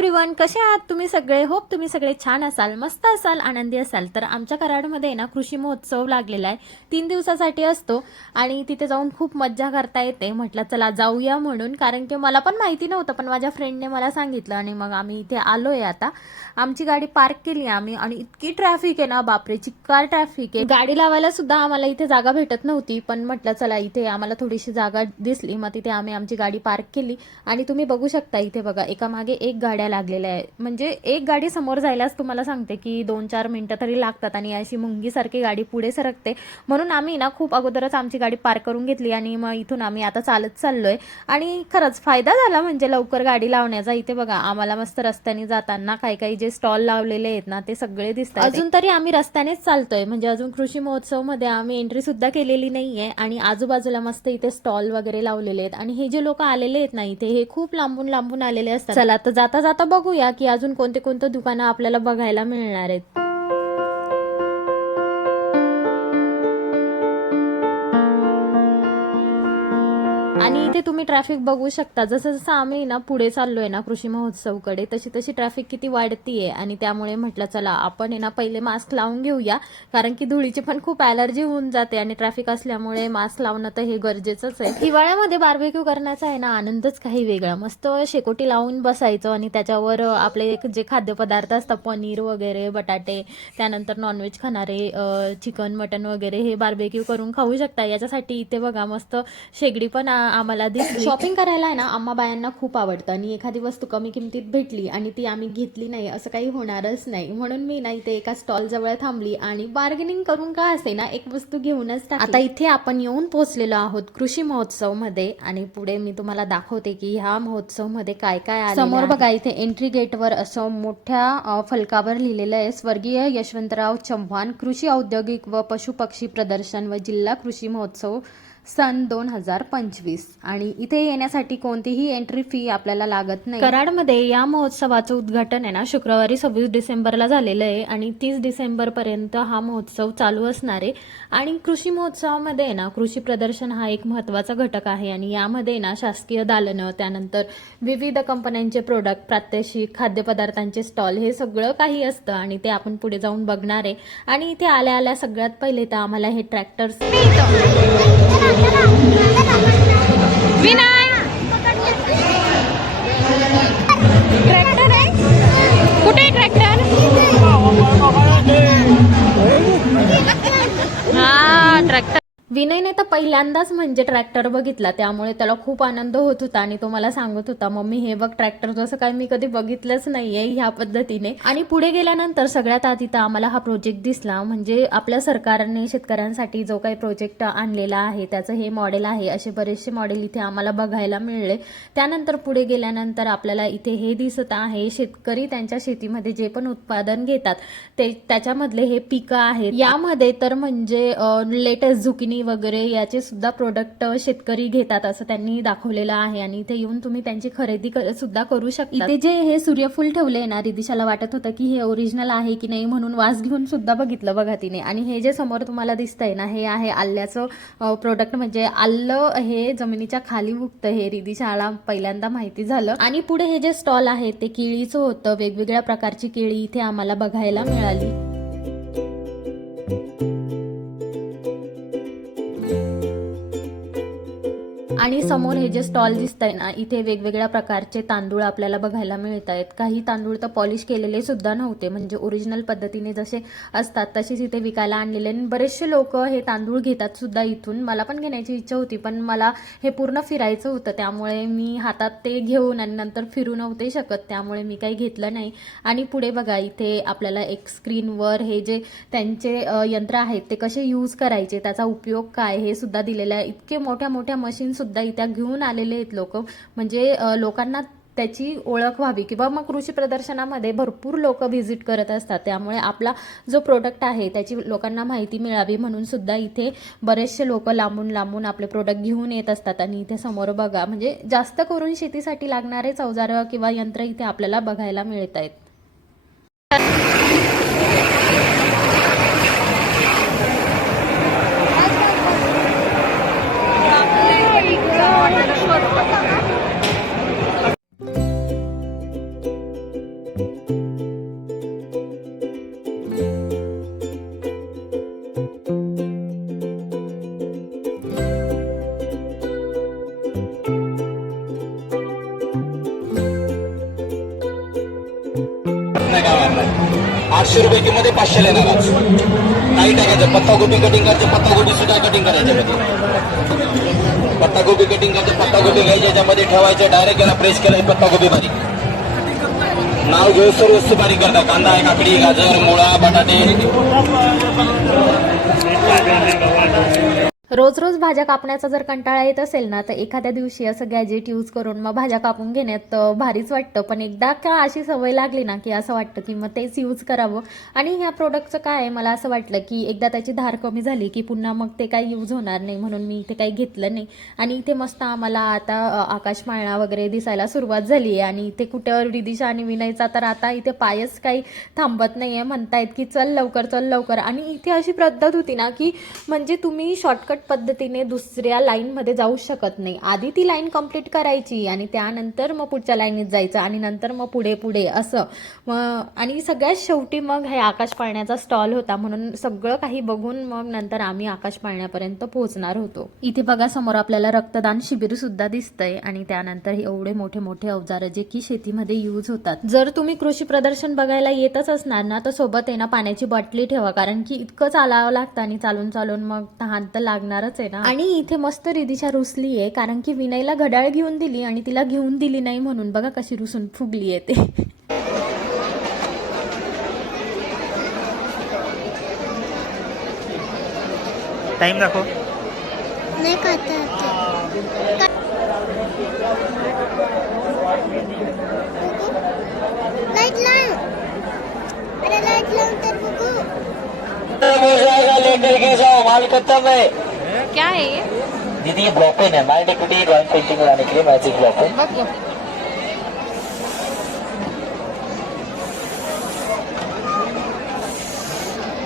Everyone कसे आहात तुम्ही सगळे? होप तुम्ही सगळे छान असाल मस्त असाल आनंदी असाल. तर आमच्या कराडमध्ये ना कृषी महोत्सव लागलेला आहे. तीन दिवसासाठी असतो आणि तिथे जाऊन खूप मज्जा करता येते. म्हटलं चला जाऊया म्हणून. कारण की मला पण माहिती नव्हतं पण माझ्या फ्रेंडने मला सांगितलं आणि मग आम्ही इथे आलो आहे आता. आमची गाडी पार्क केली आम्ही आणि इतकी ट्रॅफिक आहे ना बापरे! चिक्कार ट्रॅफिक आहे. गाडी लावायला सुद्धा आम्हाला इथे जागा भेटत नव्हती पण म्हटलं चला इथे आम्हाला थोडीशी जागा दिसली. मग तिथे आम्ही आमची गाडी पार्क केली. आणि तुम्ही बघू शकता इथे बघा एका मागे एक गाड्या लागलेल्या आहे. म्हणजे एक गाडी समोर जायलाच तुम्हाला सांगते की दोन चार मिनिटं तरी लागतात आणि अशी मुंगीसारखी गाडी पुढे सरकते. म्हणून आम्ही ना खूप अगोदरच आमची गाडी पार्क करून घेतली आणि मग इथून आम्ही आता चालत चाललोय. आणि खरंच फायदा झाला म्हणजे लवकर गाडी लावण्याचा. इथे बघा आम्हाला मस्त रस्त्याने जाताना काही काही जे स्टॉल लावलेले आहेत ना ते सगळे दिसतात अजून तरी आम्ही रस्त्यानेच चालतोय. म्हणजे अजून कृषी महोत्सवमध्ये आम्ही एंट्री सुद्धा केलेली नाहीये. आणि आजूबाजूला मस्त इथे स्टॉल वगैरे लावलेले आहेत. आणि हे जे लोक आलेले आहेत ना इथे हे खूप लांबून लांबून आलेले असतात. चला तर जाता जाता बघूया की अजून कोणते कोणते दुकानं आपल्याला बघायला मिळणार आहेत. आणि इथे तुम्ही ट्रॅफिक बघू शकता. जसं जसं आम्ही ना पुढे चाललोय ना कृषी महोत्सवकडे तशी तशी ट्रॅफिक किती वाढतीये. आणि त्यामुळे म्हटलं चला आपण आहे ना पहिले मास्क लावून घेऊया. कारण की धुळीची पण खूप ॲलर्जी होऊन जाते आणि ट्रॅफिक असल्यामुळे मास्क लावणं तर हे गरजेचंच आहे. हिवाळ्यामध्ये बार्बेक्यू करण्याचा आहे ना आनंदच काही वेगळा. मस्त शेकोटी लावून बसायचं आणि त्याच्यावर आपले एक जे खाद्यपदार्थ असतात पनीर वगैरे बटाटे त्यानंतर नॉनव्हेज खाणारे चिकन मटन वगैरे हे बार्बेक्यू करून खाऊ शकता. याच्यासाठी इथे बघा मस्त शेगडी पण आम्हाला दिसली शॉपिंग करायला आहे ना आम्हा बायांना खूप आवडतं. आणि एखादी वस्तू कमी किमतीत भेटली आणि ती आम्ही घेतली नाही असं काही होणारच नाही. म्हणून मी ना इथे एका स्टॉल जवळ थांबली आणि बार्गेनिंग करून का असे ना एक वस्तू घेऊनच. आता इथे आपण येऊन पोहोचलेलो आहोत कृषी महोत्सवमध्ये आणि पुढे मी तुम्हाला दाखवते की ह्या महोत्सवमध्ये काय काय आहे समोर बघा इथे एंट्री गेटवर असं मोठ्या फलकावर लिहिलेलं आहे स्वर्गीय यशवंतराव चव्हाण कृषी औद्योगिक व पशु पक्षी प्रदर्शन व जिल्हा कृषी महोत्सव सन दोन हजार पंचवीस. आणि इथे येण्यासाठी कोणतीही एंट्री फी आपल्याला लागत नाही. कराडमध्ये या महोत्सवाचं उद्घाटन आहे ना शुक्रवारी सव्वीस डिसेंबरला झालेलं आहे आणि तीस डिसेंबरपर्यंत हा महोत्सव चालू असणार आहे. आणि कृषी महोत्सवामध्ये आहे ना कृषी प्रदर्शन हा एक महत्त्वाचा घटक आहे आणि यामध्ये ना शासकीय दालनं त्यानंतर विविध कंपन्यांचे प्रोडक्ट प्रात्यक्षिक खाद्यपदार्थांचे स्टॉल हे सगळं काही असतं आणि ते आपण पुढे जाऊन बघणार आहे. आणि इथे आल्या आल्या सगळ्यात पहिले तर आम्हाला हे ट्रॅक्टर्स विनय विनयने तर पहिल्यांदाच म्हणजे ट्रॅक्टर बघितला त्यामुळे त्याला खूप आनंद होत होता आणि तो मला सांगत होता मम्मी हे बघ ट्रॅक्टर जसं काय मी कधी बघितलंच नाहीये ह्या पद्धतीने. आणि पुढे गेल्यानंतर सगळ्यात आधी तर आम्हाला हा प्रोजेक्ट दिसला म्हणजे आपल्या सरकारने शेतकऱ्यांसाठी जो काही प्रोजेक्ट आणलेला आहे त्याचं हे मॉडेल आहे असे बरेचसे मॉडेल इथे आम्हाला बघायला मिळले. त्यानंतर पुढे गेल्यानंतर आपल्याला इथे हे दिसत आहे शेतकरी त्यांच्या शेतीमध्ये जे पण उत्पादन घेतात ते त्याच्यामधले हे पिकं आहेत. यामध्ये तर म्हणजे लेटेस्ट झुकिनी वगैरे याचे सुद्धा प्रोडक्ट शेतकरी घेतात असं त्यांनी दाखवलेलं आहे. आणि इथे येऊन तुम्ही त्यांची खरेदी सुद्धा करू शकता इथे जे हे सूर्यफूल ठेवले ना रिदिशाला वाटत होतं की हे ओरिजिनल आहे की नाही म्हणून वास घेऊन सुद्धा बघितलं बघा तिने. आणि हे जे समोर तुम्हाला दिसतंय ना हे आहे आल्याचं प्रोडक्ट म्हणजे आल्लं हे जमिनीच्या खाली उगतं हे रिदिशाला पहिल्यांदा माहिती झालं. आणि पुढे हे जे स्टॉल आहे ते केळीचं होतं. वेगवेगळ्या प्रकारची केळी इथे आम्हाला बघायला मिळाली. आणि समोर हे जे स्टॉल दिसत आहे ना इथे वेगवेगळ्या प्रकारचे तांदूळ आपल्याला बघायला मिळत आहेत काही तांदूळ तर पॉलिश केलेले सुद्धा नव्हते. म्हणजे ओरिजिनल पद्धतीने जसे असतात तसेच इथे विकायला आणलेले आणि बरेचसे लोक हे तांदूळ घेतात सुद्धा इथून. मला पण घेण्याची इच्छा होती पण मला हे पूर्ण फिरायचं होतं. त्यामुळे मी हातात ते घेऊन आणि नंतर फिरू नव्हते शकत. त्यामुळे मी काही घेतलं नाही. आणि पुढे बघा इथे आपल्याला एक स्क्रीनवर हे जे त्यांचे यंत्र आहेत ते कसे यूज करायचे त्याचा उपयोग काय हे सुद्धा दिलेलं आहे. इतके मोठ्या मोठ्या मशीन सुद्धा इथे घेऊन आलेले आहेत लोक. म्हणजे लोकांना त्याची ओळख व्हावी किंवा मग कृषी प्रदर्शनामध्ये भरपूर लोक व्हिजिट करत असतात. त्यामुळे आपला जो प्रोडक्ट आहे त्याची लोकांना माहिती मिळावी म्हणून सुद्धा इथे बरेचसे लोक लांबून लांबून आपले प्रोडक्ट घेऊन येत असतात आणि इथे समोर बघा. म्हणजे जास्त करून शेतीसाठी लागणारेच अवजारं किंवा यंत्र इथे आपल्याला बघायला मिळत आहेत आठशे पाचशे येणार नाही काही टाकायचं पत्तागोबी कटिंग करते पत्तागोबी सुद्धा कटिंग करायच्यामध्ये मध्ये. कटिंग करायचं पत्तागोबी घ्यायची याच्यामध्ये ठेवायचं डायरेक्ट याला प्रेस केलं पत्तागोबी बारीक नाव घेऊ वस्तू बारीक करता कांदा आहे काकडी गाजर मुळा बटाटे. रोज रोज भाज्या कापण्याचा जर कंटाळा येत असेल ना तर एखाद्या दिवशी असं गॅजेट यूज करून मग भाज्या कापून घेण्यात भारीच वाटतं. पण एकदा का अशी सवय लागली ना की असं वाटतं की मग तेच यूज करावं. आणि ह्या प्रोडक्टचं काय आहे? मला असं वाटलं की एकदा त्याची धार कमी झाली की पुन्हा मग ते काही यूज होणार नाही म्हणून मी इथे काही घेतलं नाही. आणि इथे मस्त आम्हाला आता आकाश माळणा वगैरे दिसायला सुरुवात झाली आहे. आणि इथे कुठं रिदिशा आणि विनयचा तर आता इथे पायच काही थांबत नाही आहे म्हणतायत की चल लवकर चल लवकर. आणि इथे अशी पद्धत होती ना की म्हणजे तुम्ही शॉर्टकट पद्धतीने दुसऱ्या लाईनमध्ये जाऊ शकत नाही. आधी ती लाईन कंप्लीट करायची आणि त्यानंतर मग पुढच्या लाईनीत जायचं आणि नंतर मग पुढे पुढे असं. मग आणि सगळ्यात शेवटी मग हे आकाश पाळण्याचा स्टॉल होता म्हणून सगळं काही बघून मग नंतर आम्ही आकाश पाळण्यापर्यंत पोहोचणार होतो. इथे बघा समोर आपल्याला रक्तदान शिबिर सुद्धा दिसतंय आणि त्यानंतर हे एवढे मोठे मोठे अवजार जे की शेतीमध्ये यूज होतात. जर तुम्ही कृषी प्रदर्शन बघायला येतच असणार ना तर सोबत आहे ना पाण्याची बाटली ठेवा. कारण की इतकं चालावं लागतं आणि चालून चालून मग तहान तर लागणारच आहे ना. आणि इथे मस्त रिदिशा रुसली आहे कारण की विनयला घड्याळ घेऊन दिली आणि तिला घेऊन दिली नाही म्हणून. बघा कशी रुसून फुगली आहे ते. टाइम दाखव. नाही खाता लाइट लाव. अरे लाइट लाव तर बघू. लेकर के जाओ माल खत्म है क्या है ये? दीदी ये ब्लॉक पेन है माइंड इक्विटी ड्रॉइंग पेंटिंग बनाने के लिए मैजिक ब्लॉक पेन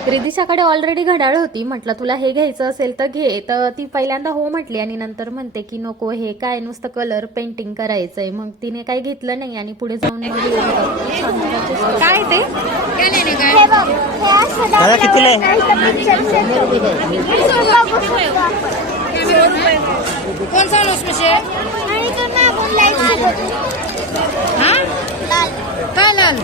रिदिशाकडे ऑलरेडी घड्याळ होती. म्हटलं तुला हे घ्यायचं असेल तर घे. तर ती पहिल्यांदा हो म्हटली आणि नंतर म्हणते की नको हे काय नुसतं कलर पेंटिंग करायचंय. मग तिने काही घेतलं नाही आणि पुढे जाऊन मग काय ते? हे हे आहे? हाँ? काय लाल?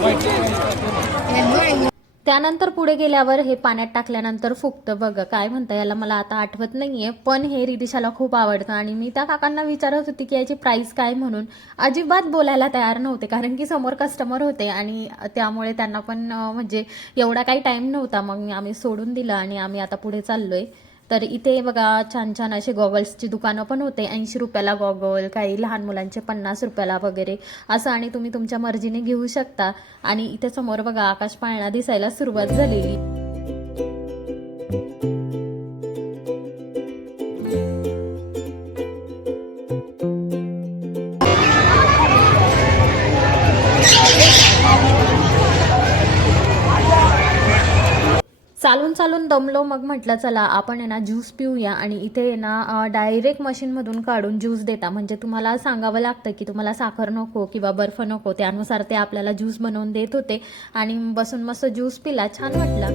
त्यानंतर पुढे गेल्यावर हे पाण्यात टाकल्यानंतर फुगतं. बघ काय म्हणता याला? मला आता आठवत नाहीये पण हे रिदिशाला खूप आवडतं. आणि मी त्या काकांना विचारत होती की याची प्राइस काय म्हणून. अजिबात बोलायला तयार नव्हते कारण की समोर कस्टमर होते आणि त्यामुळे त्यांना पण म्हणजे एवढा काही टाइम नव्हता. मग आम्ही सोडून दिलं आणि आम्ही आता पुढे चाललोय. तर इथे बघा छान छान असे गॉगल्सची दुकानं पण होते. ऐंशी रुपयाला गॉगल काही लहान मुलांचे पन्नास रुपयाला वगैरे. असं आणि तुम्ही तुमच्या मर्जीने घेऊ शकता. आणि इथे समोर बघा आकाश पाळणा दिसायला सुरुवात झालेली. दमलो मग म्हटलं चला आपण आहे ना ज्यूस पिऊया आणि इथे आहे ना डायरेक्ट मशीनमधून काढून ज्यूस देता. म्हणजे तुम्हाला सांगावं लागतं की तुम्हाला साखर नको किंवा बर्फ नको. त्यानुसार ते आपल्याला ज्यूस बनवून देत होते आणि बसून मस्त ज्यूस पिला. छान वाटला.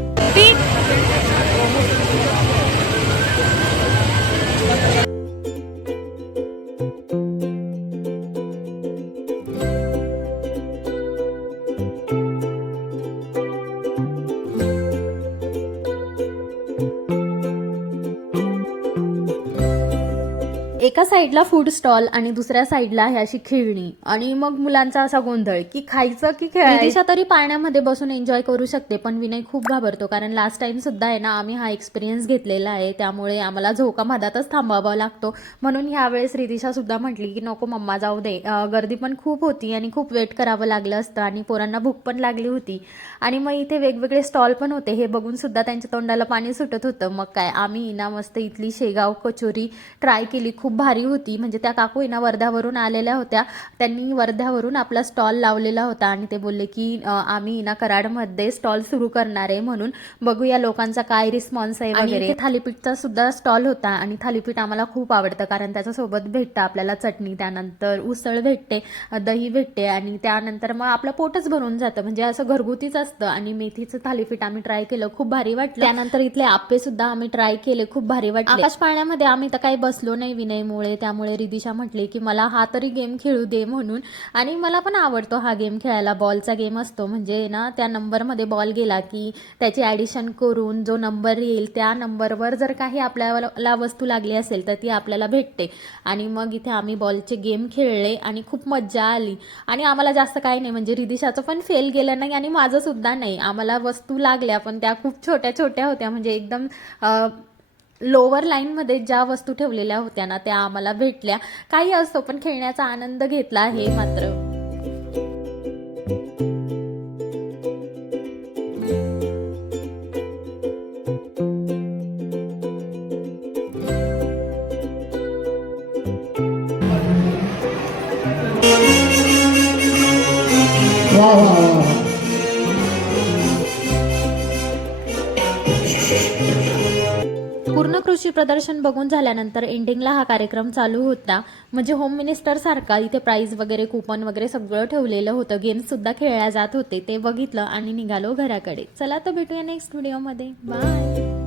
एका साईडला फूड स्टॉल आणि दुसऱ्या साईडला आहे अशी खेळणी. आणि मग मुलांचा असा गोंधळ की खायचं की खेळायचं? तरी पाण्यामध्ये बसून एन्जॉय करू शकते पण विनय खूप घाबरतो कारण लास्ट टाइम सुद्धा आहे ना आम्ही हा एक्सपिरियन्स घेतलेला आहे. त्यामुळे आम्हाला झोका मधातच थांबावा लागतो. म्हणून ह्यावेळेस रिदिशा सुद्धा म्हटली की नको मम्मा जाऊ दे. गर्दी पण खूप होती आणि खूप वेट करावं लागलं असतं आणि पोरांना भूक पण लागली होती. आणि मग इथे वेगवेगळे स्टॉल पण होते. हे बघून सुद्धा त्यांच्या तोंडाला पाणी सुटत होतं. मग काय आम्ही ना मस्त इथली शेगाव कचोरी ट्राय केली. खूप भारी होती. म्हणजे त्या काकू ना वर्ध्यावरून आलेल्या होत्या. त्यांनी वर्ध्यावरून आपला स्टॉल लावलेला होता आणि ते बोलले की आम्ही ना कराडमध्ये स्टॉल सुरू करणार आहे म्हणून बघूया लोकांचा काय रिस्पॉन्स आहे वगैरे. थालीपीठचा सुद्धा स्टॉल होता आणि थालीपीठ आम्हाला खूप आवडतं कारण त्याच्यासोबत भेटतं आपल्याला चटणी त्यानंतर उसळ भेटते दही भेटते आणि त्यानंतर मग आपलं पोटच भरून जातं. म्हणजे असं घरगुतीच असतं आणि मेथीचं थालीपीठ आम्ही ट्राय केलं खूप भारी वाटलं. त्यानंतर इथले आप्पे सुद्धा आम्ही ट्राय केले खूप भारी वाटले. आकाश पाळण्यामध्ये आम्ही तर काही बसलो नाही विनय. आलेमुळे त्यामुळे रिदिशा म्हटली की मला हा तरी गेम खेळू दे म्हणून. आणि मला पण आवडतो हा गेम खेळायला. बॉलचा गेम असतो. म्हणजे ना त्या नंबरमध्ये बॉल गेला की त्याची ॲडिशन करून जो नंबर येईल त्या नंबरवर जर काही आपल्याला वस्तू लागली असेल तर ती आपल्याला भेटते. आणि मग इथे आम्ही बॉलचे गेम खेळले आणि खूप मज्जा आली. आणि आम्हाला जास्त काही नाही. म्हणजे रिदिशाचं पण फेल गेलं नाही आणि माझंसुद्धा नाही. आम्हाला वस्तू लागल्या पण त्या खूप छोट्या छोट्या होत्या. म्हणजे एकदम लोअर लाईनमध्ये ज्या वस्तू ठेवलेल्या होत्या ना त्या आम्हाला भेटल्या. काही असतो पण खेळण्याचा आनंद घेतला आहे मात्र. प्रदर्शन बघून झाल्यानंतर एंडिंगला हा कार्यक्रम चालू होता. म्हणजे होम मिनिस्टर सारखा इथे प्राईज वगैरे कुपन वगैरे सगळं ठेवलेलं होतं. गेम्ससुद्धा खेळल्या जात होते. ते बघितलं आणि निघालो घराकडे. चला तर भेटूया नेक्स्ट व्हिडिओमध्ये बाय